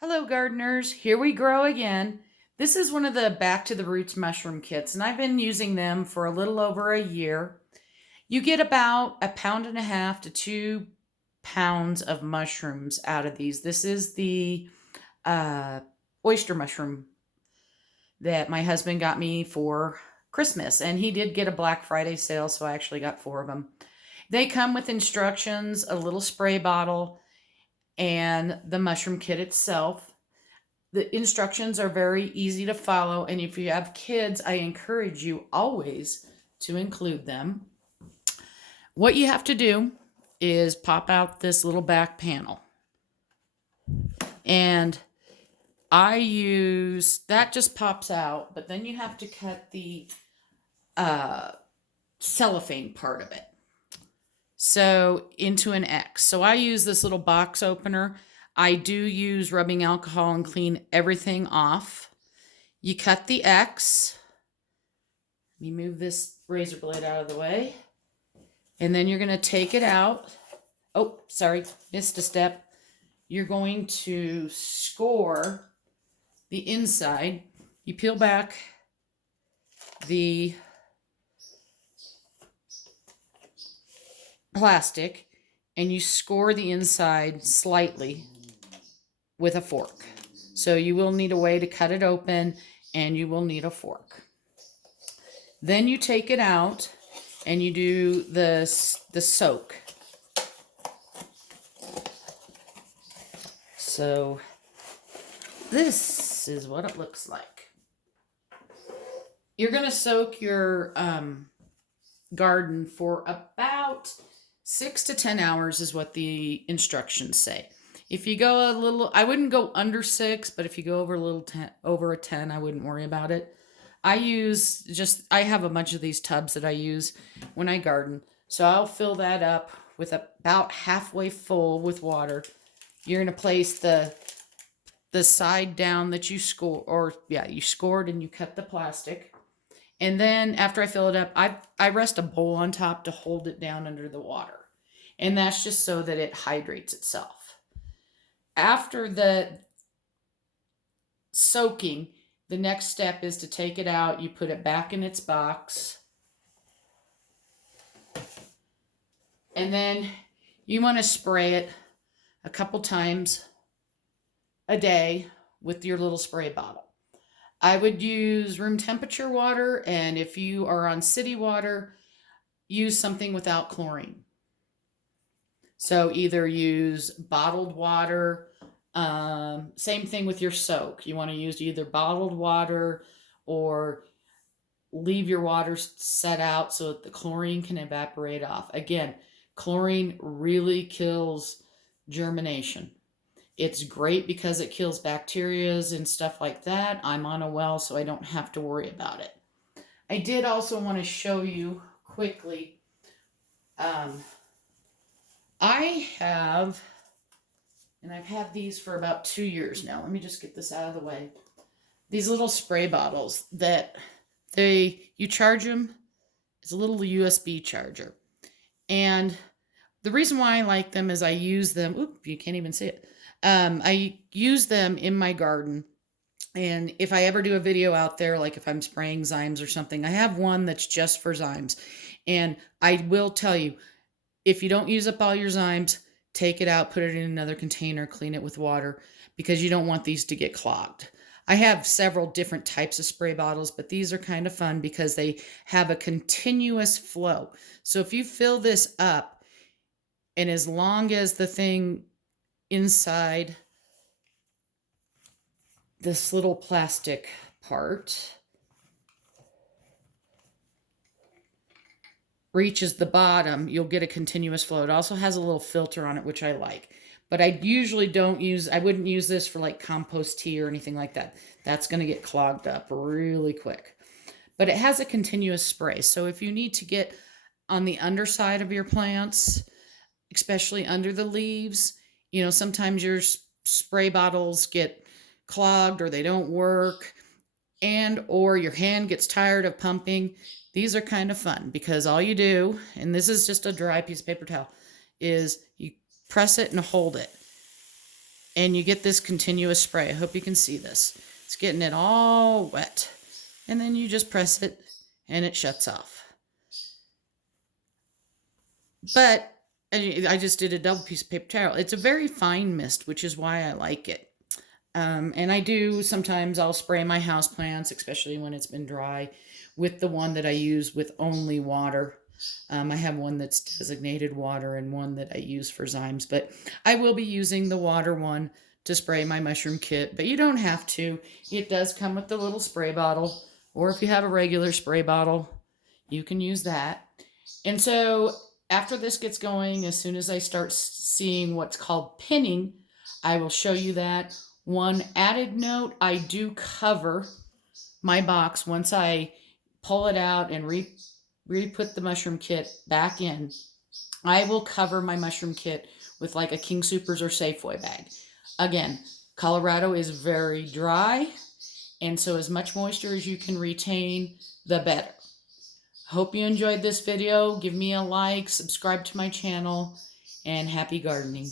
Hello, gardeners. Here we grow again. This is one of the Back to the Roots mushroom kits, and I've been using them for a little over a year. You get about a pound and a half to 2 pounds of mushrooms out of these. This is the uh, oyster mushroom that my husband got me for Christmas, and he did get a Black Friday sale, so I actually got 4 of them. They come with instructions, a little spray bottle, and the mushroom kit itself. The instructions are very easy to follow, and if you have kids, I encourage you always to include them. What you have to do is pop out this little back panel, and I use that, just pops out, but then you have to cut the uh, cellophane part of it so into an X. So I use this little box opener. I do use rubbing alcohol and clean everything off. You cut the X. Let me move this razor blade out of the way. And then you're going to take it out. Oh, sorry, missed a step. You're going to score the inside. You peel back the plastic and you score the inside slightly with a fork. So you will need a way to cut it open, and you will need a fork. Then you take it out and you do the soak. So this is what it looks like. You're going to soak your garden for about 6 to 10 hours is what the instructions say. If you go a little, I wouldn't go under 6, but if you go over over a 10, I wouldn't worry about it. I have a bunch of these tubs that I use when I garden. So I'll fill that up with about halfway full with water. You're going to place the side down that you you scored and you cut the plastic. And then after I fill it up, I rest a bowl on top to hold it down under the water. And that's just so that it hydrates itself. After the soaking, the next step is to take it out. You put it back in its box. And then you want to spray it a couple times a day with your little spray bottle. I would use room temperature water, and if you are on city water, use something without chlorine. So either use bottled water. Same thing with your soak. You want to use either bottled water or leave your water set out so that the chlorine can evaporate off. Again, chlorine really kills germination. It's great because it kills bacterias and stuff like that. I'm on a well, so I don't have to worry about it. I did also want to show you quickly. I have, and I've had these for about 2 years now. Let me just get this out of the way. These little spray bottles that you charge them. It's a little USB charger. And the reason why I like them is I use them. Oop, you can't even see it. I use them in my garden. And if I ever do a video out there, like if I'm spraying Zymes or something, I have one that's just for Zymes. And I will tell you, if you don't use up all your Zymes, take it out, put it in another container, clean it with water, because you don't want these to get clogged. I have several different types of spray bottles, but these are kind of fun because they have a continuous flow. So if you fill this up, and as long as the thing inside this little plastic part reaches the bottom, you'll get a continuous flow. It also has a little filter on it, which I like. But I usually I wouldn't use this for like compost tea or anything like that. That's going to get clogged up really quick. But it has a continuous spray. So if you need to get on the underside of your plants, especially under the leaves, sometimes your spray bottles get clogged or they don't work, or your hand gets tired of pumping. These are kind of fun because all you do, and this is just a dry piece of paper towel, is you press it and hold it. and you get this continuous spray. I hope you can see this. It's getting it all wet. And then you just press it and it shuts off. But I just did a double piece of paper towel. It's a very fine mist, which is why I like it. And I do sometimes I'll spray my houseplants, especially when it's been dry, with the one that I use with only water. I have one that's designated water and one that I use for zymes, but I will be using the water one to spray my mushroom kit, but you don't have to. It does come with the little spray bottle, or if you have a regular spray bottle, you can use that. And so after this gets going, as soon as I start seeing what's called pinning, I will show you that. One added note, I do cover my box once I pull it out and re-put the mushroom kit back in. I will cover my mushroom kit with like a King Soopers or Safeway bag. Again, Colorado is very dry, and so as much moisture as you can retain, the better. Hope you enjoyed this video. Give me a like, subscribe to my channel, and happy gardening.